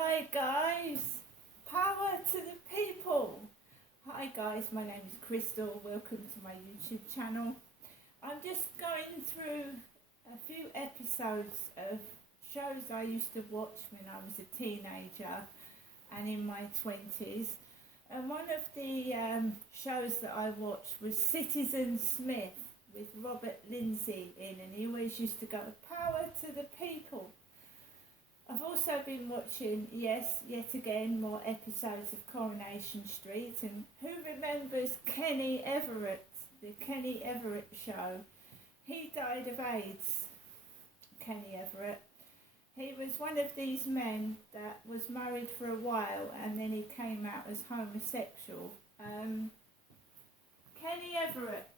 Hi guys, power to the people. Hi guys, my name is Crystal. Welcome to my YouTube channel. I'm just going through a few episodes of shows I used to watch when I was a teenager and in my 20s. And one of the shows that I watched was Citizen Smith with Robert Lindsay in, and he always used to go, power to the people. I've also been watching, yet again, more episodes of Coronation Street. And who remembers Kenny Everett, the Kenny Everett show? He died of AIDS, Kenny Everett. He was one of these men that was married for a while and then he came out as homosexual. Kenny Everett.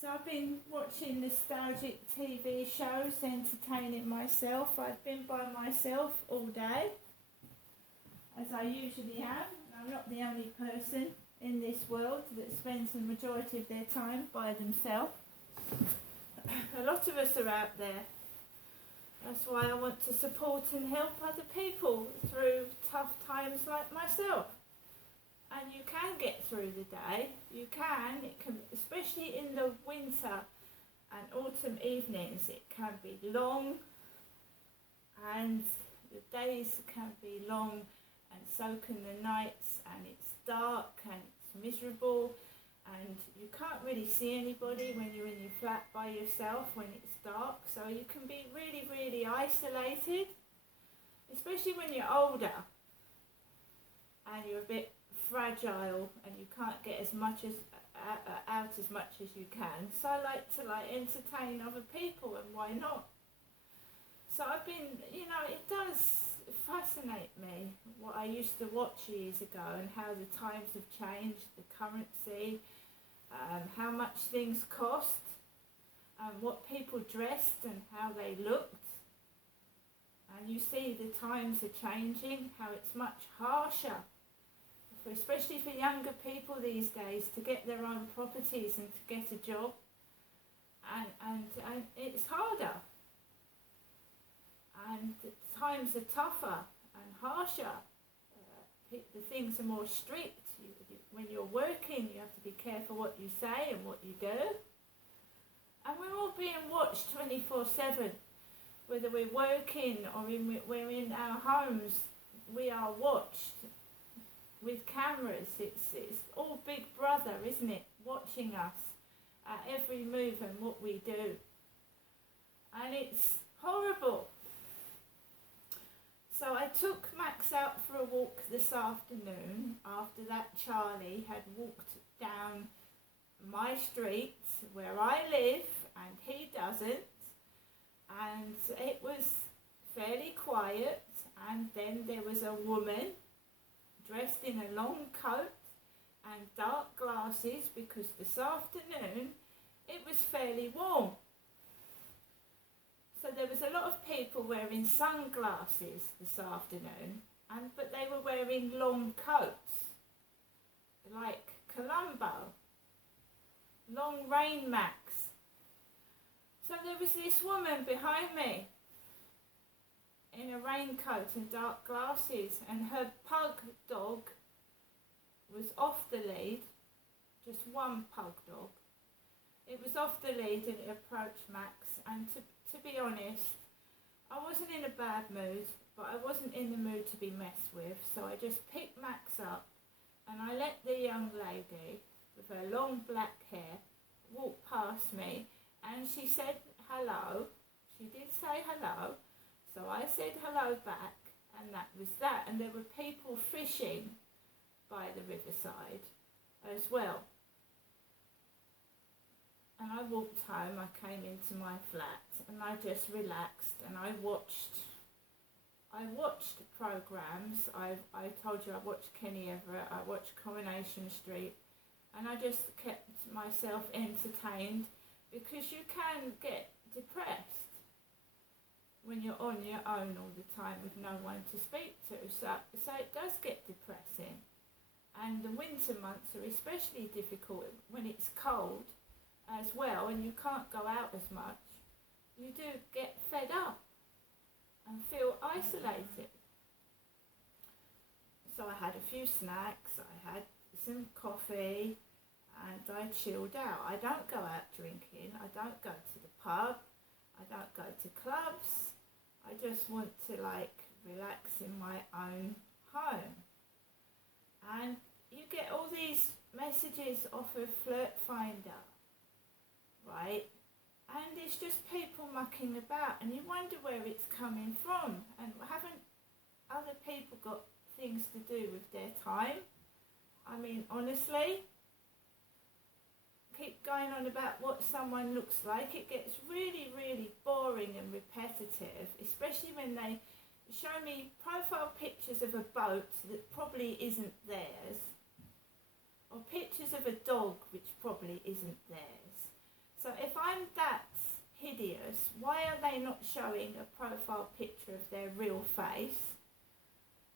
So I've been watching nostalgic TV shows, entertaining myself. I've been by myself all day, as I usually am. I'm not the only person in this world that spends the majority of their time by themselves. A lot of us are out there. That's why I want to support and help other people through tough times like myself. And you can get through the day. It can, especially in the winter and autumn evenings, it can be long, and the days can be long, and so can the nights, and it's dark and it's miserable, and you can't really see anybody when you're in your flat by yourself when it's dark, so you can be really, really isolated, especially when you're older and you're a bit fragile and you can't get as much as out as much as you can. So I like to entertain other people, and why not? So I've been, it does fascinate me what I used to watch years ago and how the times have changed, the currency, how much things cost, what people dressed and how they looked. And you see the times are changing, how it's much harsher, especially for younger people these days, to get their own properties and to get a job, and it's harder, and the times are tougher and harsher. The things are more strict. When you're working, you have to be careful what you say and what you do, and we're all being watched 24/7, whether we're working or we're in our homes. We are watched with cameras. It's all Big Brother, isn't it? Watching us at every move and what we do. And it's horrible. So I took Max out for a walk this afternoon after that Charlie had walked down my street where I live and he doesn't. And it was fairly quiet, and then there was a woman dressed in a long coat and dark glasses, because this afternoon it was fairly warm. So there was a lot of people wearing sunglasses this afternoon, but they were wearing long coats, like Columbo, long rain macs. So there was this woman behind me in a raincoat and dark glasses, and her pug dog was off the lead, just one pug dog. It was off the lead and it approached Max, and to be honest, I wasn't in a bad mood, but I wasn't in the mood to be messed with, so I just picked Max up and I let the young lady with her long black hair walk past me, and she said hello. She did say hello. So I said hello back, and that was that. And there were people fishing by the riverside as well. And I walked home, I came into my flat, and I just relaxed, and I watched programmes. I told you I watched Kenny Everett, I watched Coronation Street, and I just kept myself entertained, because you can get depressed when you're on your own all the time with no one to speak to. So it does get depressing. And the winter months are especially difficult when it's cold as well and you can't go out as much. You do get fed up. and feel isolated. So I had a few snacks, I had some coffee, and I chilled out. I don't go out drinking, I don't go to the pub, I don't go to clubs. I just want to relax in my own home. And you get all these messages off of Flirt Finder, right? And it's just people mucking about, and you wonder where it's coming from. And haven't other people got things to do with their time? I mean, honestly, keep going on about what someone looks like. It gets really, really boring and repetitive, especially when they show me profile pictures of a boat that probably isn't theirs, or pictures of a dog which probably isn't theirs. So if I'm that hideous, why are they not showing a profile picture of their real face?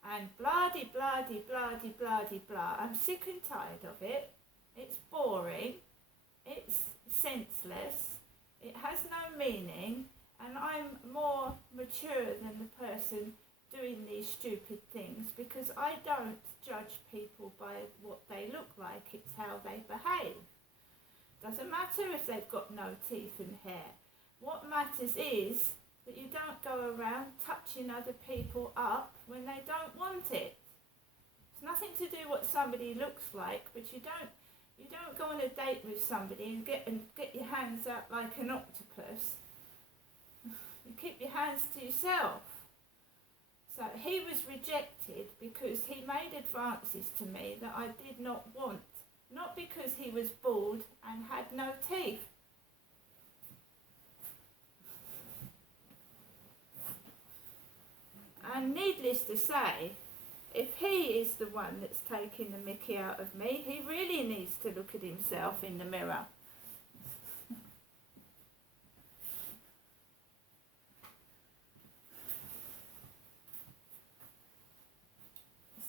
And blah-de, blah-de, blah-de, blah-de, blah. I'm sick and tired of it. It's boring. It's senseless. It has no meaning. And I'm more mature than the person doing these stupid things, because I don't judge people by what they look like. It's how they behave. Doesn't matter if they've got no teeth and hair. What matters is that you don't go around touching other people up when they don't want it. It's nothing to do what somebody looks like, but you don't go on a date with somebody and get your hands out like an octopus. You keep your hands to yourself. So he was rejected because he made advances to me that I did not want. Not because he was bald and had no teeth. And needless to say, if he is the one that's taking the mickey out of me, he really needs to look at himself in the mirror.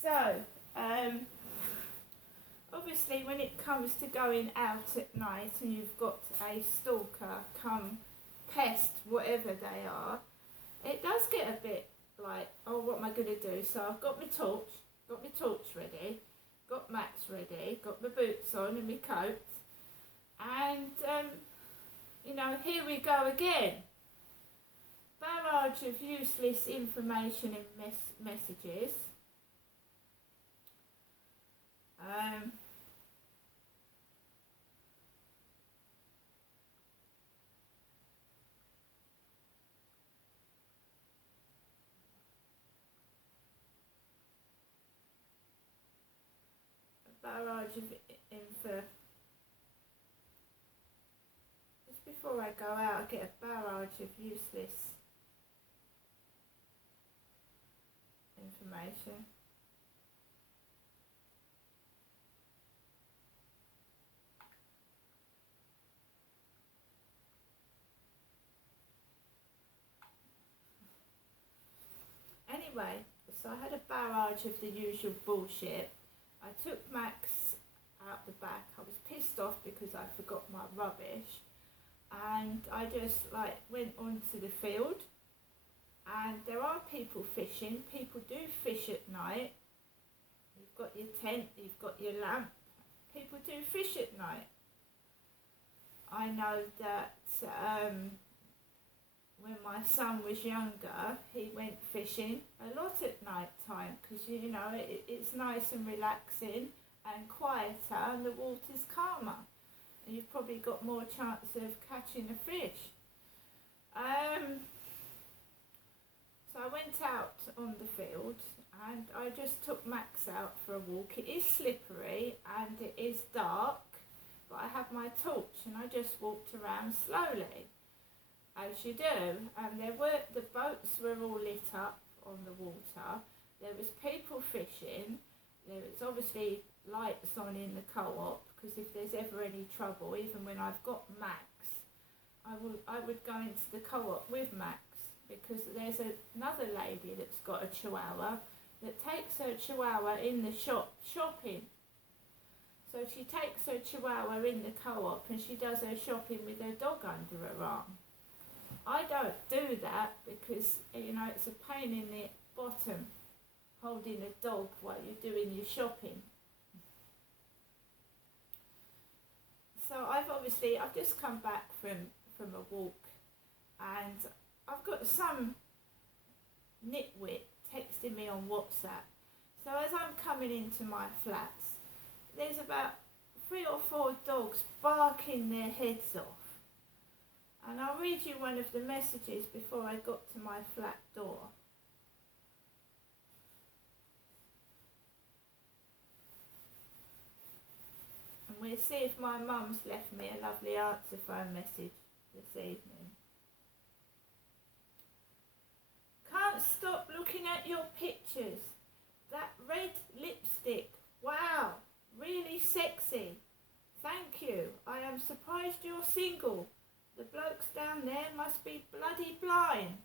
So, obviously when it comes to going out at night and you've got a stalker, come pest, whatever they are, it does get a bit like, oh, what am I going to do? So I've got my torch ready, got Max ready, got my boots on and my coat, and, here we go again. Barrage of useless information and messages. Barrage of info. Just before I go out, I get a barrage of useless information. Anyway, so I had a barrage of the usual bullshit. I took Max out the back. I was pissed off because I forgot my rubbish, and I just went onto the field, and there are people fishing. People do fish at night. You've got your tent, you've got your lamp. People do fish at night. I know that when my son was younger, he went fishing a lot at night time because, it's nice and relaxing and quieter and the water's calmer. And you've probably got more chance of catching a fish. So I went out on the field and I just took Max out for a walk. It is slippery and it is dark, but I have my torch and I just walked around slowly, as you do. And the boats were all lit up on the water. There was people fishing. There was obviously lights on in the co-op, because if there's ever any trouble, even when I've got Max, I would go into the co-op with Max, because there's another lady that's got a chihuahua that takes her chihuahua in the shop shopping. So she takes her chihuahua in the co-op and she does her shopping with her dog under her arm. I don't do that because, you know, it's a pain in the bottom holding a dog while you're doing your shopping. So I've just come back from a walk, and I've got some nitwit texting me on WhatsApp. So as I'm coming into my flats, there's about 3 or 4 dogs barking their heads off. And I'll read you one of the messages before I got to my flat door. And we'll see if my mum's left me a lovely answer phone message this evening. Can't stop looking at your pictures. That red lipstick. Wow, really sexy. Thank you. I am surprised you're single. The blokes down there must be bloody blind.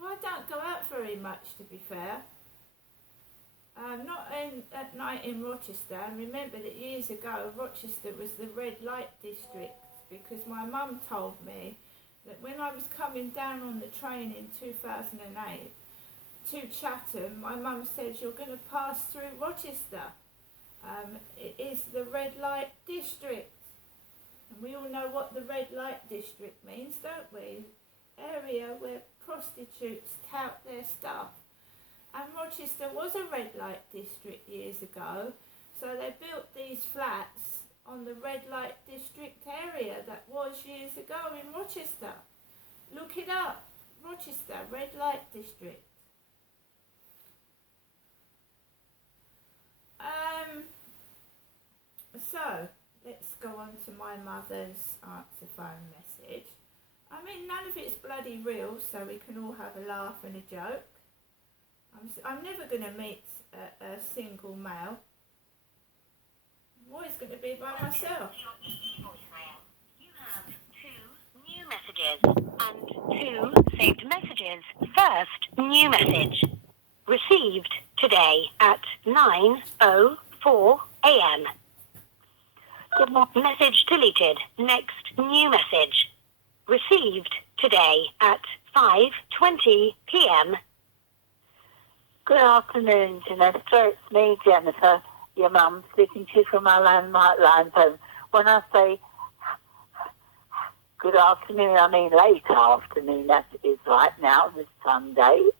Well, I don't go out very much, to be fair. Not at night in Rochester. And remember that years ago, Rochester was the red light district, because my mum told me that when I was coming down on the train in 2008 to Chatham, my mum said, you're going to pass through Rochester. It is the red light district. And we all know what the red light district means, don't we? Area where prostitutes tout their stuff. And Rochester was a red light district years ago, so they built these flats on the red light district area that was years ago in Rochester. Look it up. Rochester, red light district. So, let's go on to my mother's answer phone message. I mean, none of it's bloody real, so we can all have a laugh and a joke. I'm never going to meet a single male. I'm always going to be by myself. You have 2 new messages and 2 saved messages. First new message. Received today at 9:04 a.m. Good morning. Message deleted. Next new message. Received today at 5:20 p.m. Good afternoon, Janessa. It's me, Jennifer, your mum, speaking to you from our landmark line phone. When I say good afternoon, I mean late afternoon, as it is right now, this Sunday.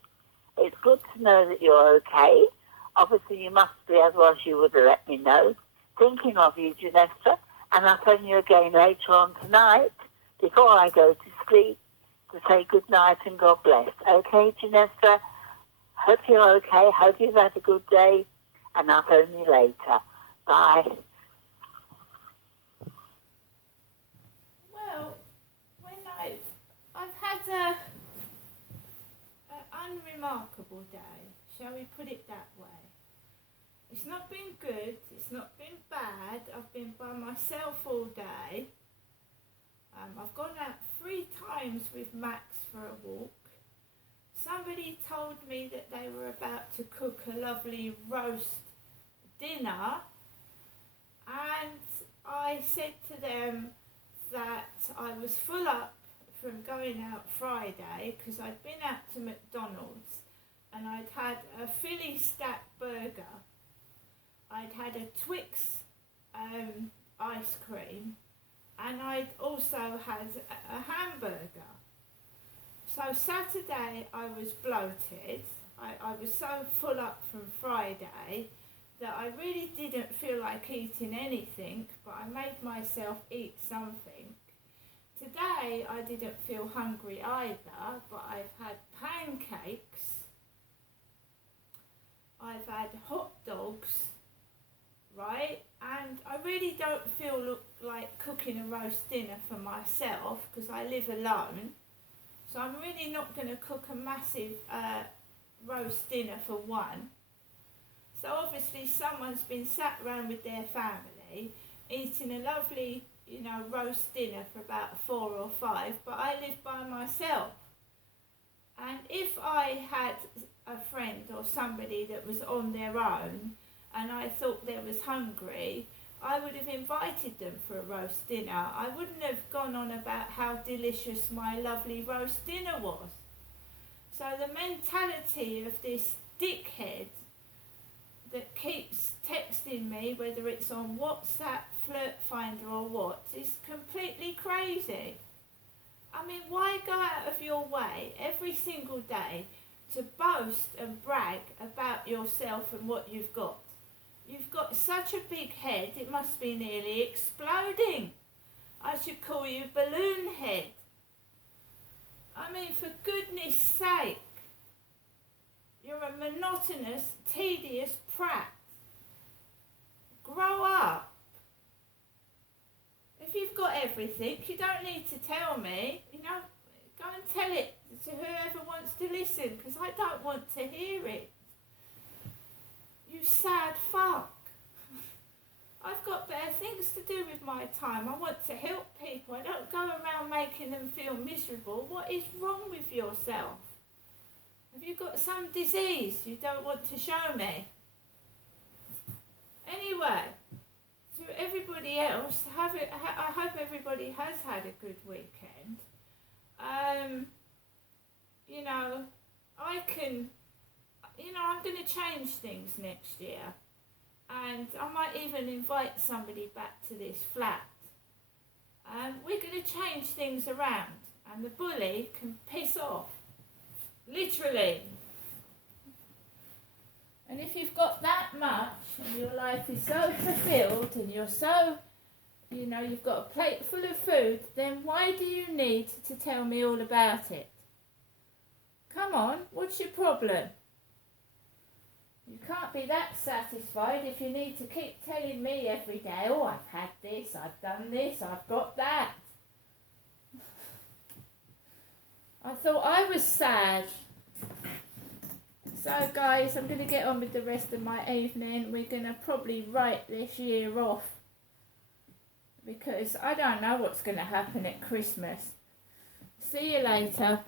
It's good to know that you're okay. Obviously, you must be, otherwise you would have let me know. Thinking of you, Janessa, and I'll phone you again later on tonight, before I go to sleep, to say good night and God bless. Okay, Janessa? Hope you're okay. Hope you've had a good day. And I'll phone you later. Bye. Well, when I've had an unremarkable day, shall we put it that way. It's not been good. It's not been bad. I've been by myself all day. I've gone out 3 times with Max for a walk. Somebody told me that they were about to cook a lovely roast dinner, and I said to them that I was full up from going out Friday because I'd been out to McDonald's and I'd had a Philly stack burger, I'd had a Twix ice cream, and I'd also had a hamburger. So Saturday I was bloated. I was so full up from Friday that I really didn't feel like eating anything, but I made myself eat something. Today I didn't feel hungry either, but I've had pancakes, I've had hot dogs, right? And I really don't feel like cooking a roast dinner for myself because I live alone. So I'm really not going to cook a massive roast dinner for one. So obviously someone's been sat around with their family eating a lovely, roast dinner for about 4 or 5, but I live by myself. And if I had a friend or somebody that was on their own and I thought they was hungry, I would have invited them for a roast dinner. I wouldn't have gone on about how delicious my lovely roast dinner was. So the mentality of this dickhead that keeps texting me, whether it's on WhatsApp, Flirt Finder or what, is completely crazy. I mean, why go out of your way every single day to boast and brag about yourself and what you've got? You've got such a big head, it must be nearly exploding. I should call you Balloon Head. I mean, for goodness sake, you're a monotonous, tedious prat. Grow up. If you've got everything, you don't need to tell me. You know, go and tell it to whoever wants to listen, because I don't want to hear it. You sad fuck. I've got better things to do with my time. I want to help people. I don't go around making them feel miserable. What is wrong with yourself? Have you got some disease you don't want to show me? Anyway, to everybody else, I hope everybody has had a good weekend. You know, I'm going to change things next year. And I might even invite somebody back to this flat. We're going to change things around. And the bully can piss off. Literally. And if you've got that much and your life is so fulfilled and you're so, you've got a plate full of food, then why do you need to tell me all about it? Come on, what's your problem? You can't be that satisfied if you need to keep telling me every day, oh, I've had this, I've done this, I've got that. I thought I was sad. So guys, I'm going to get on with the rest of my evening. We're going to probably write this year off, because I don't know what's going to happen at Christmas. See you later.